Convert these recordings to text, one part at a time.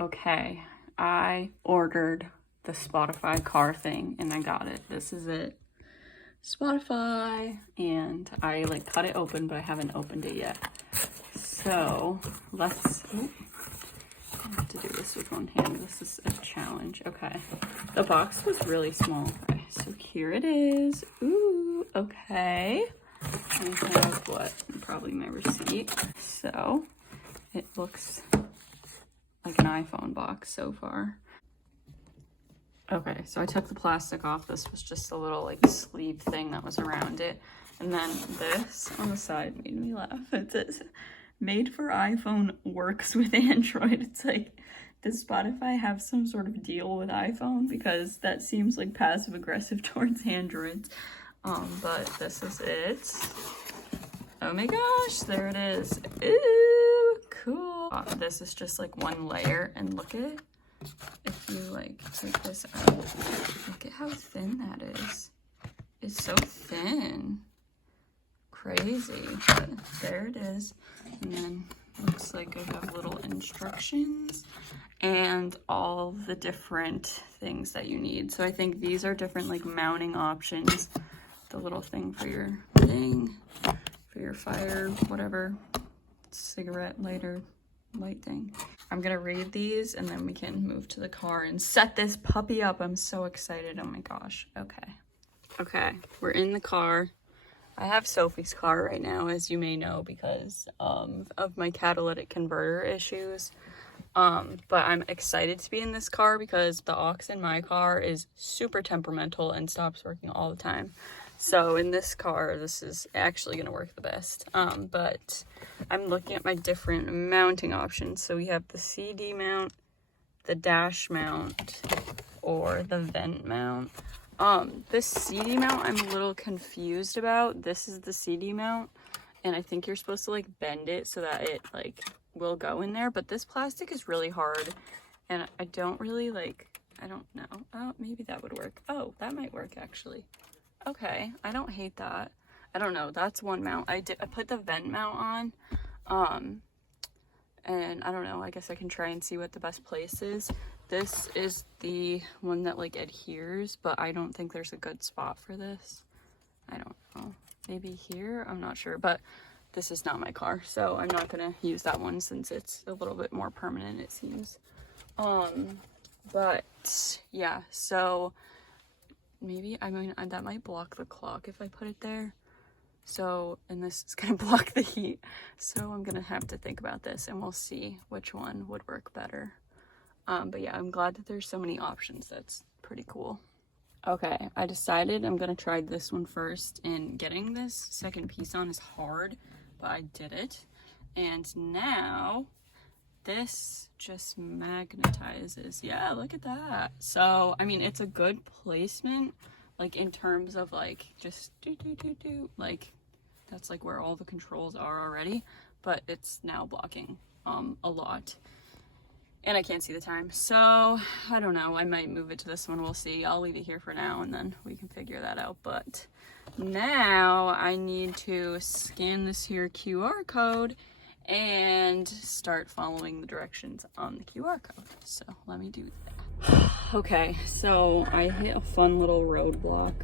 Okay, I ordered the Spotify car thing and I got it. This is it. Spotify, and I like cut it open, but I haven't opened it yet. So let's, I have to do this with one hand. This is a challenge. Okay. The box was really small. Okay, so here it is. Ooh, okay. I have what? Probably my receipt. So it looks like an iPhone box so far. Okay, so I took the plastic off. This was just a little like sleeve thing that was around it. And then this on the side made me laugh. It says, made for iPhone, works with Android. It's like, does Spotify have some sort of deal with iPhone? Because that seems like passive aggressive towards Androids. But this is it. Oh my gosh, there it is. Ooh, cool. This is just like one layer, and look at it. If you like take this out, look at how thin that is. It's so thin. Crazy. But there it is. And then looks like I have little instructions and all the different things that you need. So I think these are different like mounting options. The little thing for your thing, for your fire, whatever, cigarette lighter, light thing. I'm gonna read these and then we can move to the car and set this puppy up. I'm so excited. Oh my gosh. Okay, we're in the car. I have Sophie's car right now, as you may know, because of my catalytic converter issues. But I'm excited to be in this car because the aux in my car is super temperamental and stops working all the time. So in this car, this is actually going to work the best. But I'm looking at my different mounting options. So we have the CD mount, the dash mount, or the vent mount. This CD mount I'm a little confused about. This is the CD mount, and I think you're supposed to like bend it so that it like will go in there. But this plastic is really hard, and I don't really like, I don't know. Oh, maybe that would work. Oh, that might work actually. Okay, I don't hate that. I don't know, that's one mount. I put the vent mount on, and I don't know, I guess I can try and see what the best place is. This is the one that like adheres, but I don't think there's a good spot for this. I don't know, maybe here, I'm not sure, but this is not my car, so I'm not gonna use that one since it's a little bit more permanent, it seems. But yeah, so maybe, I mean, that might block the clock if I put it there. So, and this is gonna block the heat. So I'm gonna have to think about this and we'll see which one would work better. But yeah, I'm glad that there's so many options. That's pretty cool. Okay, I decided I'm gonna try this one first, and getting this second piece on is hard, but I did it. And now this just magnetizes. Yeah, look at that. So, I mean, it's a good placement, like in terms of like just do, like that's like where all the controls are already, but it's now blocking a lot. And I can't see the time. So, I don't know. I might move it to this one. We'll see. I'll leave it here for now and then we can figure that out. But now I need to scan this here QR code and start following the directions on the QR code. So let me do that. Okay, so I hit a fun little roadblock.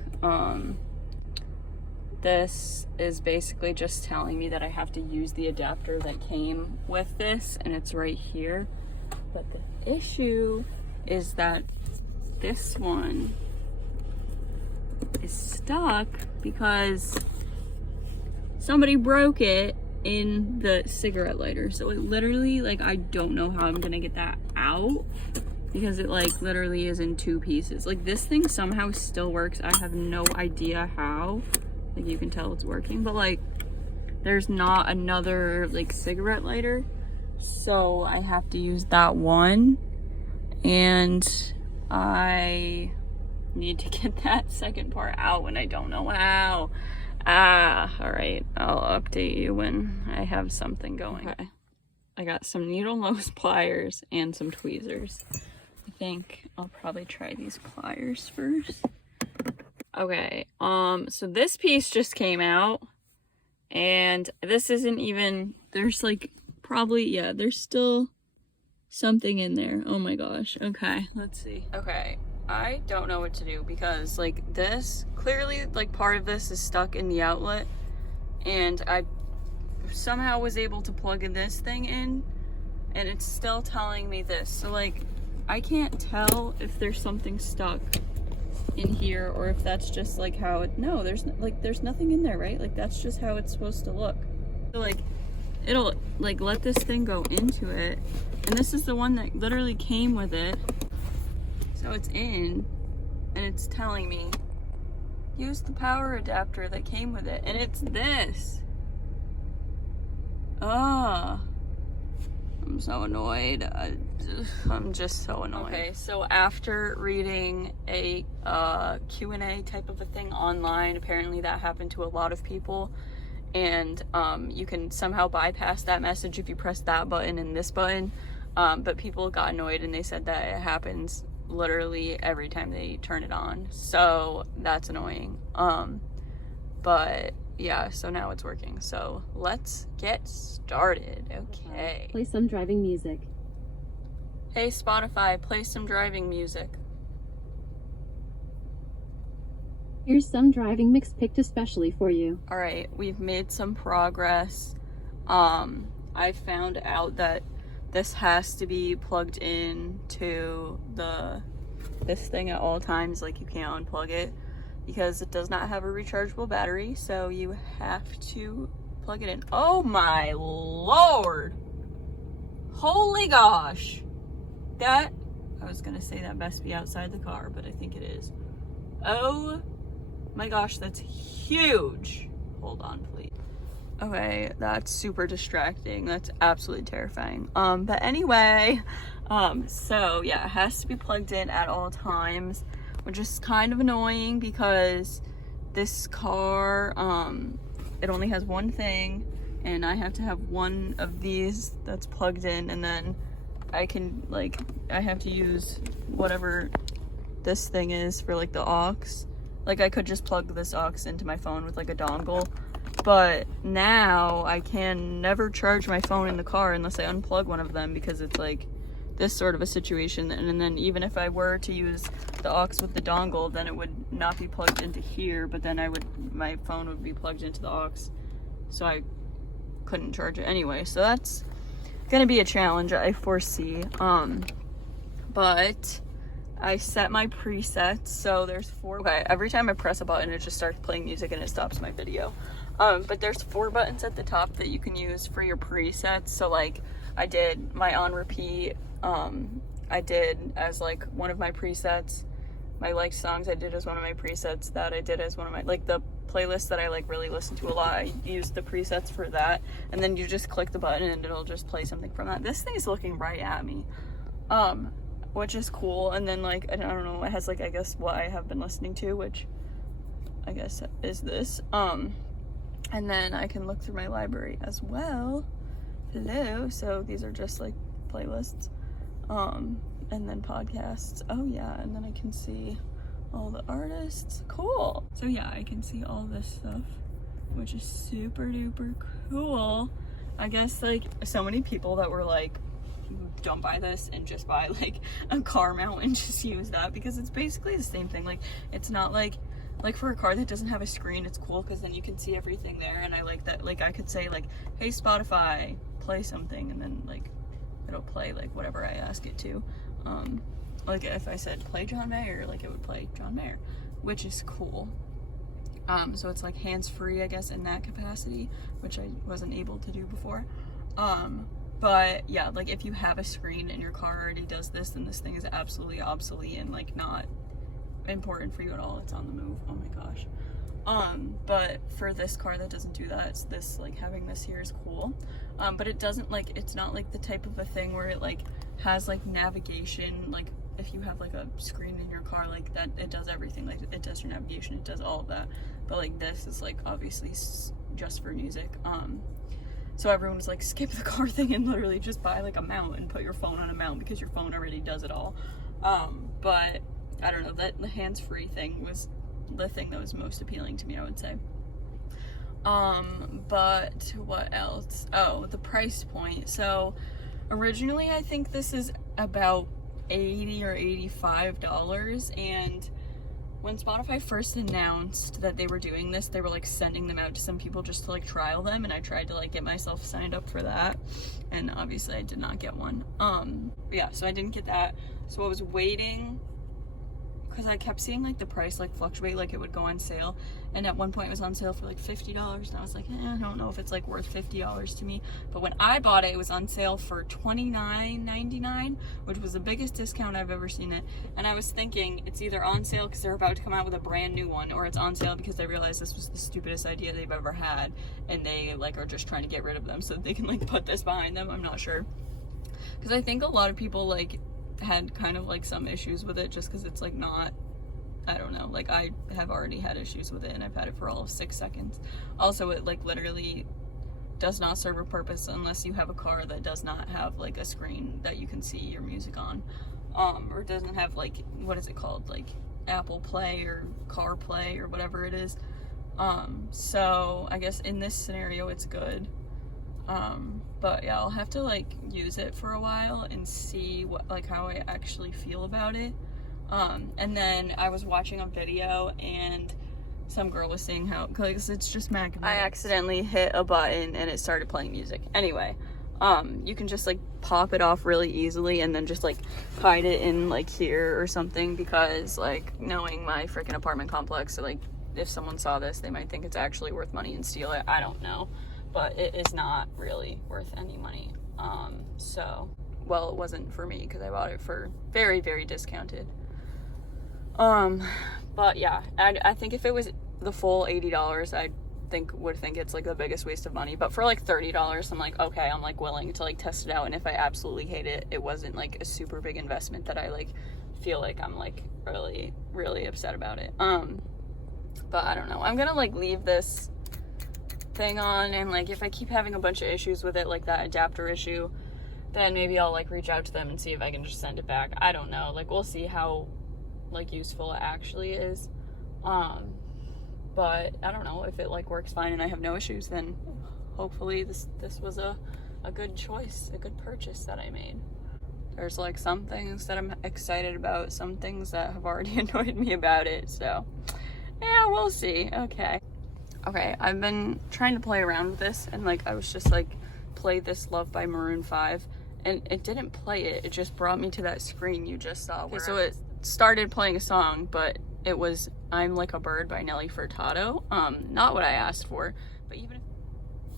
This is basically just telling me that I have to use the adapter that came with this, and it's right here. But the issue is that this one is stuck because somebody broke it in the cigarette lighter. So it literally, like, I don't know how I'm gonna get that out because it like literally is in two pieces. Like, this thing somehow still works. I have no idea how. Like, you can tell it's working, but like there's not another like cigarette lighter, so I have to use that one, and I need to get that second part out and I don't know how. All right, I'll update you when I have something going. Okay, I got some needle nose pliers and some tweezers. I think I'll probably try these pliers first. Okay, so this piece just came out, and this isn't even, there's like probably, yeah, there's still something in there. Oh my gosh. Okay, let's see. Okay, I don't know what to do because like this, clearly like part of this is stuck in the outlet, and I somehow was able to plug in this thing in, and it's still telling me this. So like I can't tell if there's something stuck in here or if that's just like how it, no, there's nothing in there, right? Like that's just how it's supposed to look. So like it'll like let this thing go into it, and this is the one that literally came with it. So it's in, and it's telling me use the power adapter that came with it, and it's this. Ah, I'm so annoyed. I'm just so annoyed. Okay, so after reading a Q&A type of a thing online, apparently that happened to a lot of people, and you can somehow bypass that message if you press that button and this button, but people got annoyed and they said that it happens literally every time they turn it on, so that's annoying. But yeah, so now it's working, so let's get started. Okay, play some driving music. Hey Spotify, play some driving music. Here's some driving mix picked especially for you. All right, we've made some progress. I found out that this has to be plugged in to this thing at all times. Like you can't unplug it because it does not have a rechargeable battery, so you have to plug it in. Oh my lord, holy gosh, that, I was gonna say that best be outside the car, but I think it is. Oh my gosh, that's huge. Hold on, please. Okay, that's super distracting. That's absolutely terrifying. But anyway, so yeah, it has to be plugged in at all times, which is kind of annoying because this car, it only has one thing, and I have to have one of these that's plugged in, and then I can, like, I have to use whatever this thing is for like the aux. Like I could just plug this aux into my phone with like a dongle, but now I can never charge my phone in the car unless I unplug one of them, because it's like this sort of a situation. And then even if I were to use the aux with the dongle, then it would not be plugged into here, but then my phone would be plugged into the aux, so I couldn't charge it anyway. So that's gonna be a challenge, I foresee. But I set my presets, so there's 4. Okay, every time I press a button, it just starts playing music and it stops my video. But there's 4 buttons at the top that you can use for your presets. So like I did my on repeat, I did as like one of my presets. My liked songs I did as one of my presets. That I did as one of my, like the playlist that I like really listen to a lot, I used the presets for that. And then you just click the button and it'll just play something from that. This thing is looking right at me, which is cool. And then like, I don't know, it has like, I guess what I have been listening to, which I guess is this. And then I can look through my library as well. Hello. So these are just like playlists, and then podcasts. Oh yeah, and then I can see all the artists. Cool. So yeah, I can see all this stuff, which is super duper cool. I guess like so many people that were like, don't buy this and just buy like a car mount and just use that, because it's basically the same thing. Like it's not like for a car that doesn't have a screen, it's cool because then you can see everything there, and I like that. Like I could say like, hey Spotify, play something, and then like it'll play like whatever I ask it to. Like if I said play John Mayer, like it would play John Mayer, which is cool. So it's like hands-free, I guess, in that capacity, which I wasn't able to do before. But yeah, like if you have a screen and your car already does this, then this thing is absolutely obsolete and like not important for you at all. It's on the move. Oh my gosh. But for this car that doesn't do that, it's this, like having this here is cool. But it doesn't like, it's not like the type of a thing where it like has like navigation, like if you have like a screen in your car like that, it does everything. Like it does your navigation, it does all of that. But like this is like obviously just for music. So everyone was like, skip the car thing and literally just buy like a mount and put your phone on a mount because your phone already does it all. But I don't know, that the hands-free thing was the thing that was most appealing to me, I would say. But what else? Oh, the price point. So Originally, I think this is about $80 or $85, and when Spotify first announced that they were doing this, they were like sending them out to some people just to like trial them, and I tried to like get myself signed up for that, and obviously I did not get one. Yeah, so I didn't get that. So I was waiting because I kept seeing like the price like fluctuate, like it would go on sale, and at one point it was on sale for like $50, and I was like, I don't know if it's like worth $50 to me. But when I bought it was on sale for $29.99, which was the biggest discount I've ever seen it. And I was thinking it's either on sale because they're about to come out with a brand new one, or it's on sale because they realized this was the stupidest idea they've ever had, and they like are just trying to get rid of them so that they can like put this behind them. I'm not sure, because I think a lot of people like had kind of like some issues with it just because it's like not, I don't know, like I have already had issues with it, and I've had it for all of 6 seconds. Also, it like literally does not serve a purpose unless you have a car that does not have like a screen that you can see your music on, or doesn't have like, what is it called, like Apple Play or CarPlay or whatever it is. So I guess in this scenario it's good. But yeah, I'll have to like use it for a while and see what, like how I actually feel about it. And then I was watching a video and some girl was saying how, cause it's just magnetic. I accidentally hit a button and it started playing music. Anyway, you can just like pop it off really easily and then just like hide it in like here or something, because like knowing my freaking apartment complex, so like if someone saw this, they might think it's actually worth money and steal it. I don't know. But it is not really worth any money. So, well, it wasn't for me because I bought it for very, very discounted. But yeah, I think if it was the full $80, I would think it's like the biggest waste of money. But for like $30, I'm like, okay, I'm like willing to like test it out. And if I absolutely hate it, it wasn't like a super big investment that I like feel like I'm like really, really upset about it. But I don't know. I'm gonna like leave this thing on, and like if I keep having a bunch of issues with it, like that adapter issue, then maybe I'll like reach out to them and see if I can just send it back. I don't know, like we'll see how like useful it actually is. But I don't know, if it like works fine and I have no issues, then hopefully this was a good choice, a good purchase that I made. There's like some things that I'm excited about, some things that have already annoyed me about it, so yeah, we'll see. Okay, I've been trying to play around with this, and like I was just like, play This Love by Maroon 5, and it didn't play it, it just brought me to that screen you just saw. Okay, so it started playing a song, but it was I'm Like a Bird by Nelly Furtado. Not what I asked for, but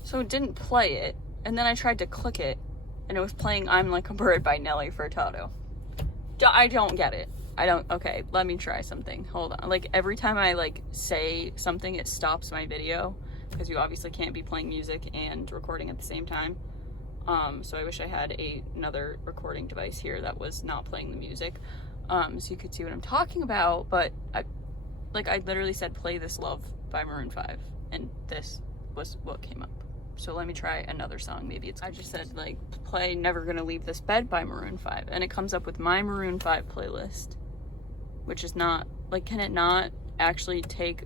so it didn't play it, and then I tried to click it, and it was playing I'm Like a Bird by Nelly Furtado. I don't get it. Okay, let me try something. Hold on. Like every time I like say something, it stops my video, because you obviously can't be playing music and recording at the same time. So I wish I had another recording device here that was not playing the music, so you could see what I'm talking about. But I literally said play This Love by Maroon 5, and this was what came up. So let me try another song. Maybe I just said like play Never Gonna Leave This Bed by Maroon 5, and it comes up with my Maroon 5 playlist, which is not like, can it not actually take,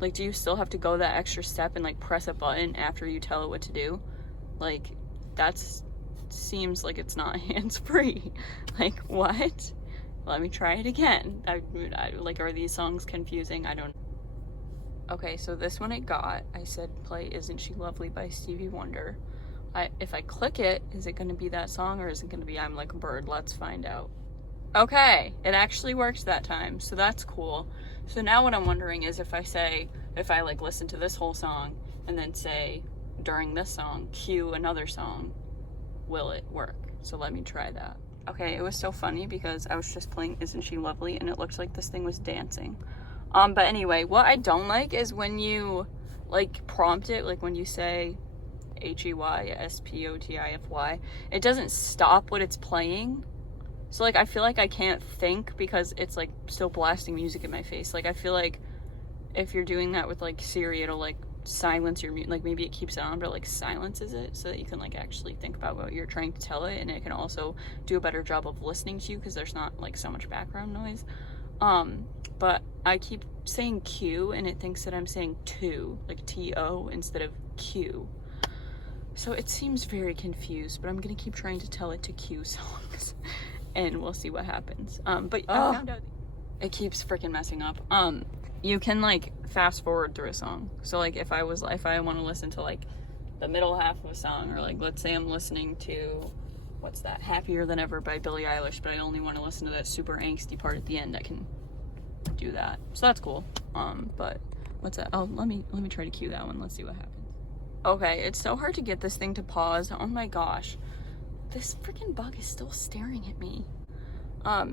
like, do you still have to go that extra step and like press a button after you tell it what to do? Like seems like it's not hands-free. Like what? Let me try it again. I like, are these songs confusing? I don't. Okay, so this one it got, I said play Isn't She Lovely by Stevie Wonder. If I click it, is it going to be that song, or is it going to be I'm Like a Bird? Let's find out. Okay, it actually works that time, so that's cool. So now what I'm wondering is if I like listen to this whole song and then say during this song cue another song, will it work? So let me try that. Okay, it was so funny because I was just playing Isn't She Lovely and it looked like this thing was dancing. But anyway, what I don't like is when you like prompt it, like when you say HEYSPOTIFY, it doesn't stop what it's playing. So like I feel like I can't think because it's like still blasting music in my face. Like I feel like if you're doing that with like Siri, it'll like silence your like maybe it keeps it on, but it like silences it so that you can like actually think about what you're trying to tell it, and it can also do a better job of listening to you because there's not like so much background noise. But I keep saying Q and it thinks that I'm saying to, like T-O instead of Q. So it seems very confused, but I'm gonna keep trying to tell it to cue songs and we'll see what happens. But I found out it keeps freaking messing up. You can like fast forward through a song. So like if I want to listen to like the middle half of a song, or like let's say I'm listening to what's that, Happier Than Ever by Billie Eilish, but I only want to listen to that super angsty part at the end, I can do that. So that's cool. But what's that? Oh, let me try to cue that one. Let's see what happens. Okay, it's so hard to get this thing to pause. Oh my gosh. This freaking bug is still staring at me.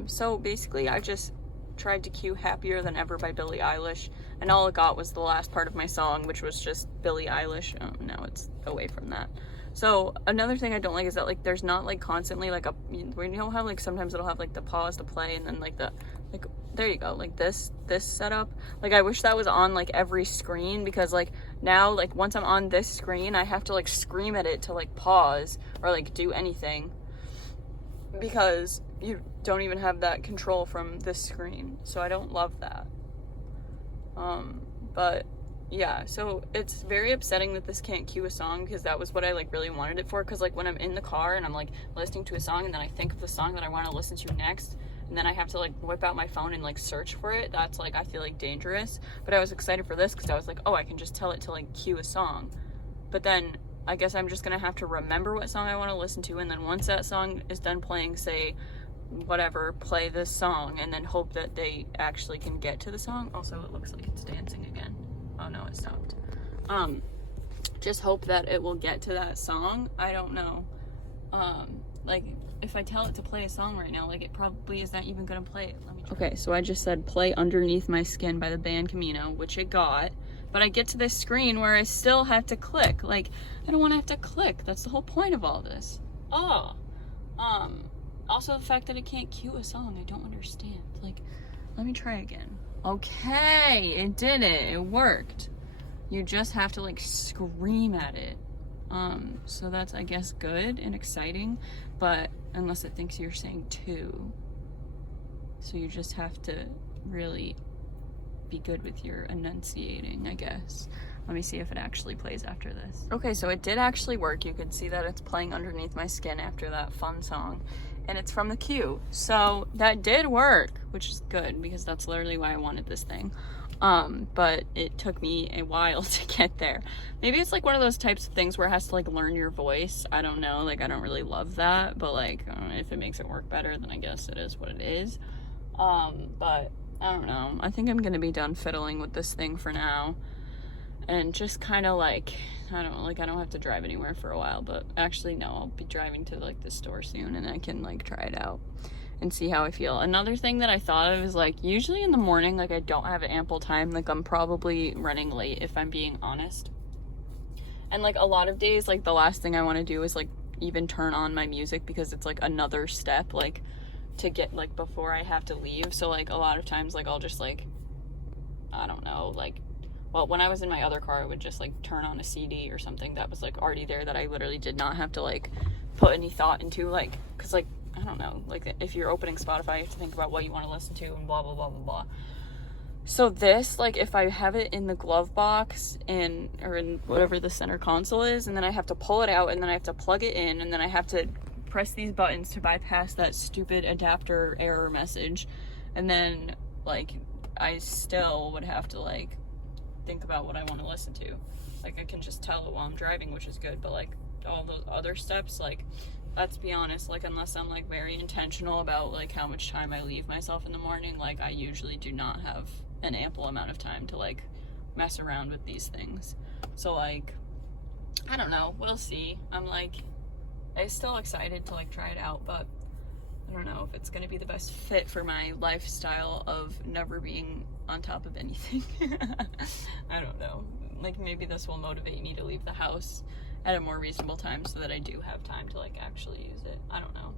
So basically I just tried to cue Happier Than Ever by Billie Eilish, and all it got was the last part of my song, which was just Billie Eilish. Now it's away from that. So another thing I don't like is that like there's not like constantly like you know how like sometimes it'll have like the pause to play and then like there you go, like this setup. Like I wish that was on like every screen, because like now like once I'm on this screen I have to like scream at it to like pause or like do anything, because you don't even have that control from this screen. So I don't love that. But yeah, so it's very upsetting that this can't cue a song, because that was what I like really wanted it for. Because like when I'm in the car and I'm like listening to a song and then I think of the song that I want to listen to next, and then I have to like whip out my phone and like search for it, that's like I feel like dangerous. But I was excited for this because I was like, oh, I can just tell it to like cue a song. But then I guess I'm just gonna have to remember what song I want to listen to, and then once that song is done playing, say whatever, play this song, and then hope that they actually can get to the song. Also, it looks like it's dancing again. Oh no, it stopped. Just hope that it will get to that song. I don't know. Like if I tell it to play a song right now, like it probably is not even gonna play it. Let me try. Okay, so I just said play Underneath My Skin by the band Camino, which it got, but I get to this screen where I still have to click. Like I don't want to have to click. That's the whole point of all this. Also the fact that it can't cue a song, I don't understand. Like, let me try again. Okay, it did it. It worked. You just have to like scream at it. So that's, I guess, good and exciting, but unless it thinks you're saying two. So you just have to really be good with your enunciating, I guess. Let me see if it actually plays after this. Okay, so it did actually work. You can see that it's playing Underneath My Skin after that fun song, and it's from the queue. So that did work, which is good, because that's literally why I wanted this thing. But it took me a while to get there. Maybe it's like one of those types of things where it has to like learn your voice. I don't know, like I don't really love that, but like if it makes it work better, then I guess it is what it is. But I don't know. I think I'm gonna be done fiddling with this thing for now, and just kind of like, I don't know, like I don't have to drive anywhere for a while, but actually no, I'll be driving to like the store soon, and I can like try it out and see how I feel. Another thing that I thought of is like, usually in the morning, like I don't have ample time, like I'm probably running late if I'm being honest. And like a lot of days, like the last thing I want to do is like even turn on my music, because it's like another step like to get like before I have to leave. So like a lot of times like I'll just like, I don't know, like, well, when I was in my other car, I would just like turn on a CD or something that was like already there, that I literally did not have to like put any thought into, like, because like I don't know, like if you're opening Spotify, you have to think about what you want to listen to and blah blah blah blah blah. So this, like if I have it in the glove box or in whatever the center console is, and then I have to pull it out, and then I have to plug it in, and then I have to press these buttons to bypass that stupid adapter error message, and then like I still would have to like think about what I want to listen to. Like I can just tell it while I'm driving, which is good, but like all those other steps, like let's be honest, like unless I'm like very intentional about like how much time I leave myself in the morning, like I usually do not have an ample amount of time to like mess around with these things. So like I don't know, we'll see. I'm still excited to like try it out, but I don't know if it's gonna be the best fit for my lifestyle of never being on top of anything. I don't know, like maybe this will motivate me to leave the house at a more reasonable time so that I do have time to like actually use it. I don't know,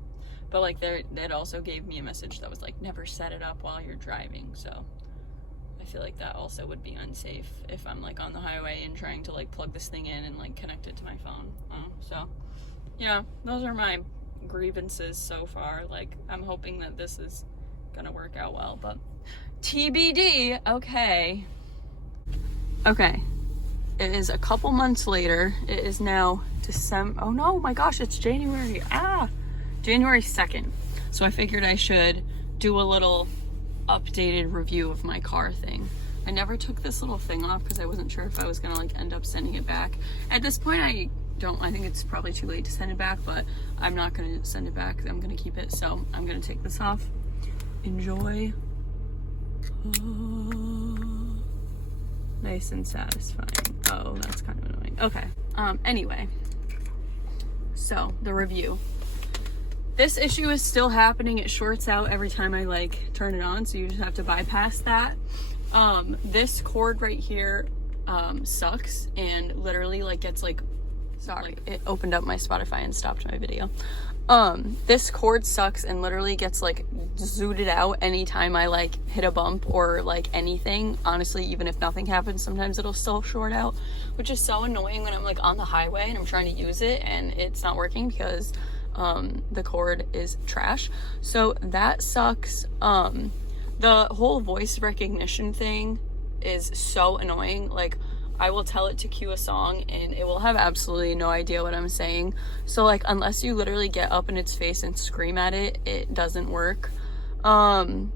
but like it also gave me a message that was like, never set it up while you're driving. So I feel like that also would be unsafe if I'm like on the highway and trying to like plug this thing in and like connect it to my phone. So yeah, those are my grievances so far. Like I'm hoping that this is gonna work out well, but TBD. Okay, It is a couple months later. It is now December. Oh no, my gosh, it's January. January 2nd. So I figured I should do a little updated review of my car thing. I never took this little thing off because I wasn't sure if I was gonna like end up sending it back. At this point, I think it's probably too late to send it back, but I'm not gonna send it back. I'm gonna keep it. So I'm gonna take this off. Enjoy. Nice and satisfying. Oh, that's kind of annoying. Okay. Anyway, so the review. This issue is still happening. It shorts out every time I like turn it on, so you just have to bypass that. This cord right here sucks and literally like gets like, sorry, it opened up my Spotify and stopped my video. This cord sucks and literally gets like zooted out anytime I like hit a bump or like anything. Honestly, even if nothing happens, sometimes it'll still short out, which is so annoying when I'm like on the highway and I'm trying to use it and it's not working because the cord is trash. So that sucks. The whole voice recognition thing is so annoying. Like, I will tell it to cue a song and it will have absolutely no idea what I'm saying. So like, unless you literally get up in its face and scream at it, it doesn't work. And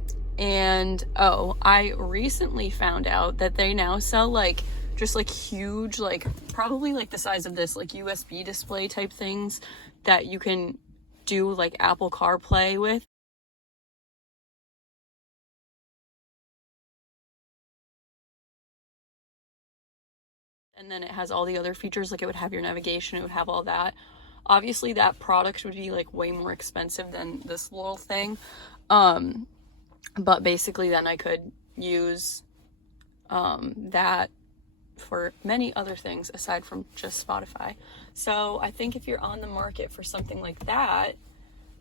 oh, I recently found out that they now sell like just like huge, like probably like the size of this, like USB display type things that you can do like Apple CarPlay with. And then it has all the other features, like it would have your navigation, it would have all that. Obviously that product would be like way more expensive than this little thing. But basically then I could use that for many other things aside from just Spotify. So I think if you're on the market for something like that,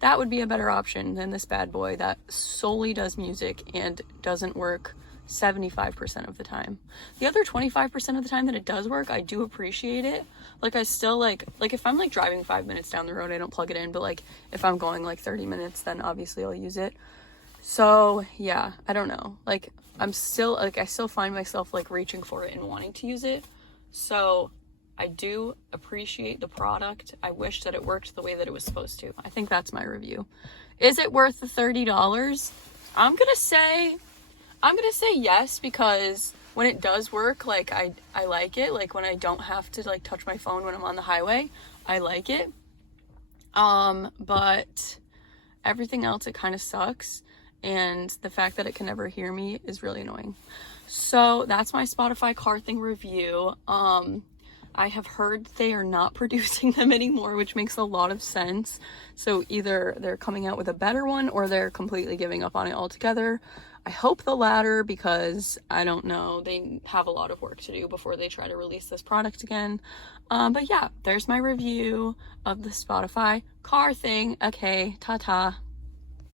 that would be a better option than this bad boy that solely does music and doesn't work 75% of the time. The other 25% of the time that it does work, I do appreciate it. Like I still like if I'm like driving 5 minutes down the road, I don't plug it in, but like if I'm going like 30 minutes, then obviously I'll use it. So yeah, I don't know. Like I'm still like, I still find myself like reaching for it and wanting to use it. So I do appreciate the product. I wish that it worked the way that it was supposed to. I think that's my review. Is it worth the $30? I'm gonna say yes, because when it does work, like I like it. Like when I don't have to like touch my phone when I'm on the highway, I like it. But everything else, it kind of sucks. And the fact that it can never hear me is really annoying. So that's my Spotify car thing review. I have heard they are not producing them anymore, which makes a lot of sense. So either they're coming out with a better one or they're completely giving up on it altogether. I hope the latter, because I don't know, they have a lot of work to do before they try to release this product again. But yeah, there's my review of the Spotify car thing. Okay, ta-ta.